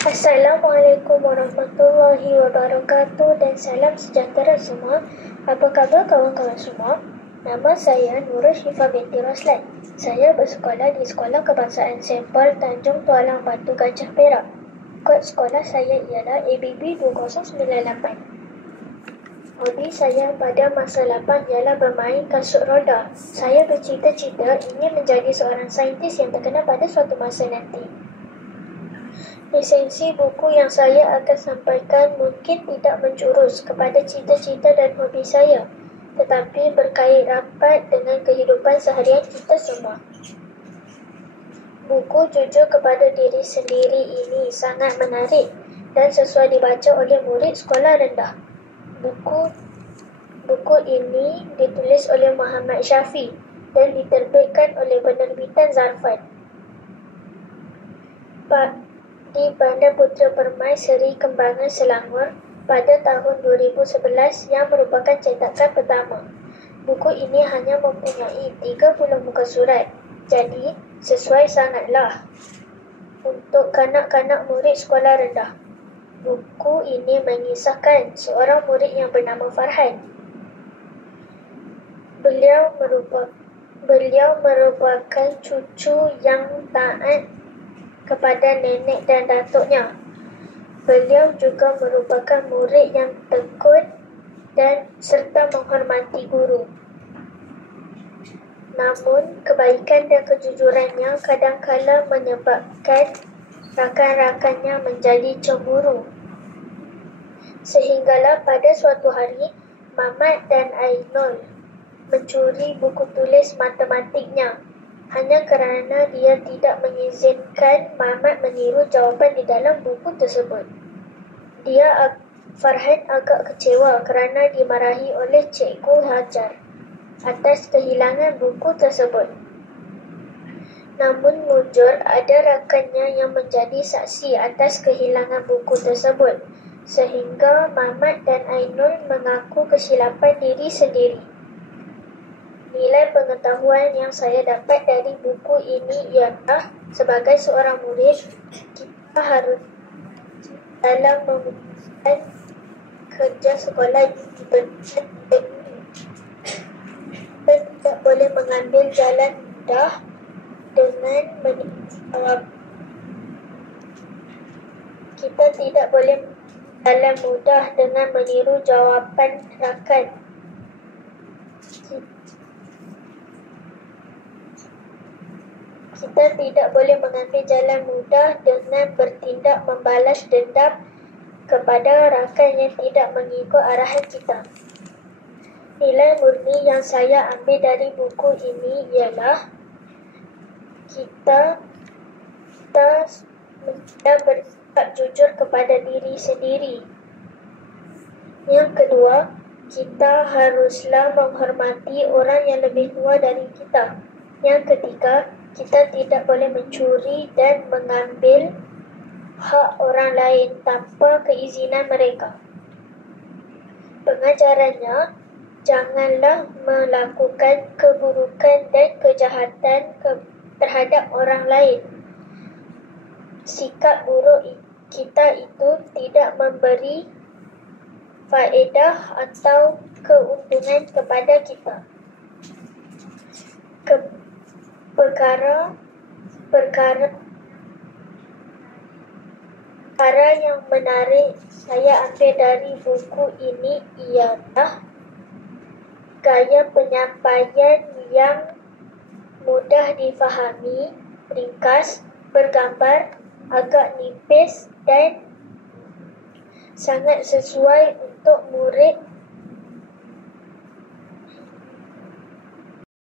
Assalamualaikum warahmatullahi wabarakatuh dan salam sejahtera semua. Apa khabar kawan-kawan semua? Nama saya Nurul Syifa binti Roslan. Saya bersekolah di Sekolah Kebangsaan St. Paul Tanjung Tualang Batu Gajah Perak. Kod sekolah saya ialah ABB 2098. Hobi saya pada masa lapang ialah bermain kasut roda. Saya bercita-cita ingin menjadi seorang saintis yang terkenal pada suatu masa nanti. Esensi buku yang saya akan sampaikan mungkin tidak menjurus kepada cita-cita dan hobi saya, tetapi berkait rapat dengan kehidupan seharian kita semua. Buku Jujur Kepada Diri Sendiri ini sangat menarik dan sesuai dibaca oleh murid sekolah rendah. Buku ini ditulis oleh Muhammad Syafi dan diterbitkan oleh penerbitan Zarfan. Di Bandar Putera Permai Seri Kembangan Selangor pada tahun 2011 yang merupakan cetakan pertama. Buku ini hanya mempunyai 30 muka surat, jadi sesuai sangatlah untuk kanak-kanak murid sekolah rendah. Buku ini mengisahkan seorang murid yang bernama Farhan. Beliau merupakan cucu yang taat kepada nenek dan datuknya. Beliau juga merupakan murid yang tekun dan serta menghormati guru. Namun, kebaikan dan kejujurannya kadang-kala menyebabkan rakan-rakannya menjadi cemburu. Sehinggalah pada suatu hari, Mamat dan Ainul mencuri buku tulis matematiknya hanya kerana dia tidak mengizinkan Mamat meniru jawapan di dalam buku tersebut. Farhan agak kecewa kerana dimarahi oleh Cikgu Hajar atas kehilangan buku tersebut. Namun mujur ada rakannya yang menjadi saksi atas kehilangan buku tersebut, sehingga Mamat dan Ainul mengaku kesilapan diri sendiri. Nilai pengetahuan yang saya dapat dari buku ini ialah sebagai seorang murid, kita harus dalam memutuskan kerja sekolah kita tidak boleh mengambil jalan mudah dengan menjawab. Kita tidak boleh jalan mudah dengan meniru jawapan rakan. Kita tidak boleh mengambil jalan mudah dengan bertindak membalas dendam kepada rakan yang tidak mengikut arahan kita. Nilai murni yang saya ambil dari buku ini ialah kita bersikap jujur kepada diri sendiri. Yang kedua, kita haruslah menghormati orang yang lebih tua dari kita. Yang ketiga, kita tidak boleh mencuri dan mengambil hak orang lain tanpa keizinan mereka. Pengajarannya, janganlah melakukan keburukan dan kejahatan terhadap orang lain. Sikap buruk kita itu tidak memberi faedah atau keuntungan kepada kita. Perkara yang menarik saya ambil dari buku ini ialah gaya penyampaian yang mudah difahami, ringkas, bergambar, agak nipis dan sangat sesuai untuk murid